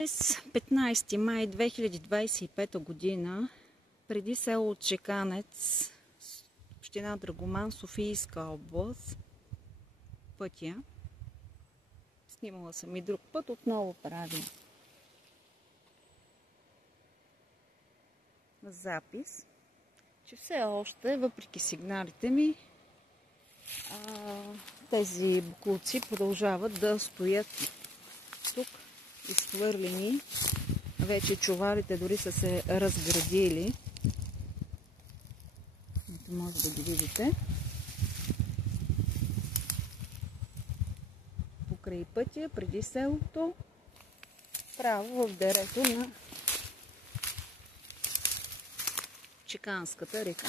През 15 май 2025 година, преди село Чеканец, община Драгоман, Софийска област, пътя, снимала съм и друг път, отново правим запис, че все още, въпреки сигналите ми, тези боклуци продължават да стоят тук, изхвърлени. Вече чувалите дори са се разградили. Ето може да ги видите. Покрай пътя, преди селото, право в дерето на Чеканската река.